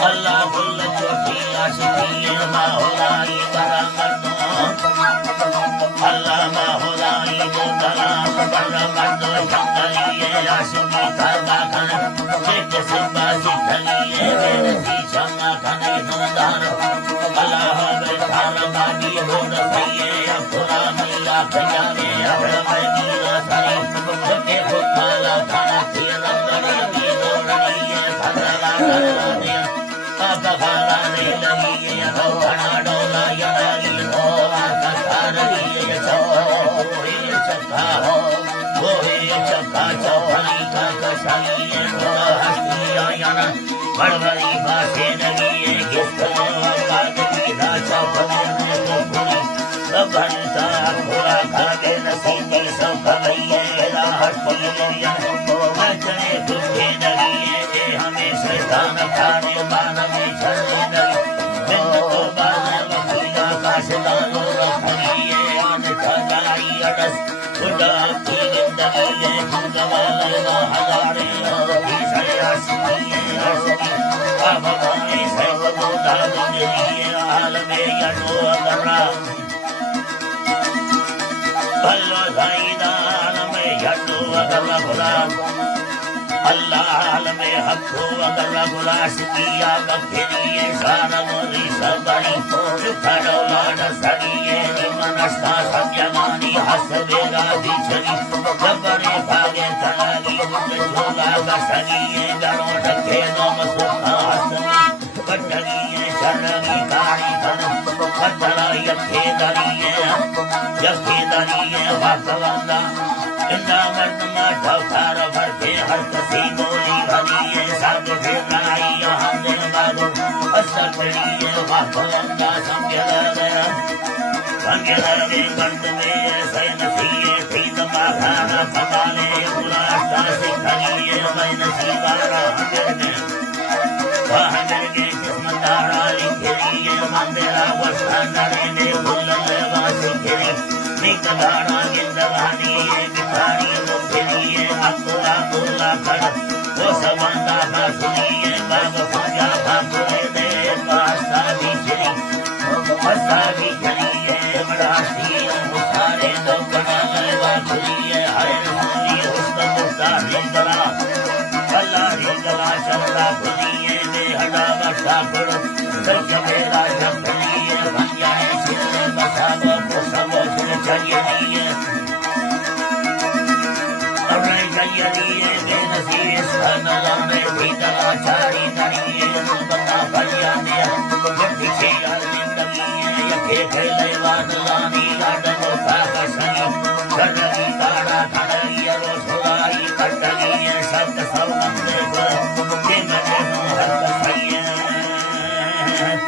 Allah kulla choti ashiye mahulai baramatno Allah mahulai botala baramatno changaliye ashimi karba kan chek samba sikhaliye vedati chama kan nandar Allah be thara bani hod bhiye apura maya khayane apra mira sari ke botala thana thirandari di doraniye bharala karane Allah में हक्को अगर goulash किया बखेरिए सारा मोरी सबरी खड़ौलाड सड़िए मनस्ता सज्ञमानी हसबेगा दिछरी जबरे भागे तनागी झोला बसरिए गरों ढके नोम सुखा हसनी कटरिए शरणी कारी धन कटला यखे दरिए वाकवंदा इंदा मर्दमा ढवकार भरके हर कसी बोली भरिए सब फिराई यहाँ दिन बागो असर पड़िए वाकवंदा संग्यलगे कंद में ऐसे नसीए थी दमाखाना पकाले उलाटा सिखलिए मैं नसीबारा हंगर में हंगर के किस्मतारा लिखिए मंदिरा वस्ता नरेने भूलन वासी खिरी निकलारा गिंदवानी बिखारी मुखिए अकुला कुला कर वो सबंदा का सुनिए बाब पूजा भागुरे दे पास्ता बिखरी पास्ता बिखरी मराठी मुखारे दो कनाले वाखुरिए हरे मुनी उसका मुस्ताही गला अल्लाह ही गला चलता खुलिए दे हटा बसा पड़ो सच मेरा जपलिए बन जाए सिले बसा को सब चाहिए नहीं चाहिए बेनसीस खाना में भी चारी करिए बता भरिया ने पीछे जिंदगी यके खेले वादलानी आडन का कसनी सदनी काड़ा कड़िया रोसलाई कटली सत सब मंदे को के मने हर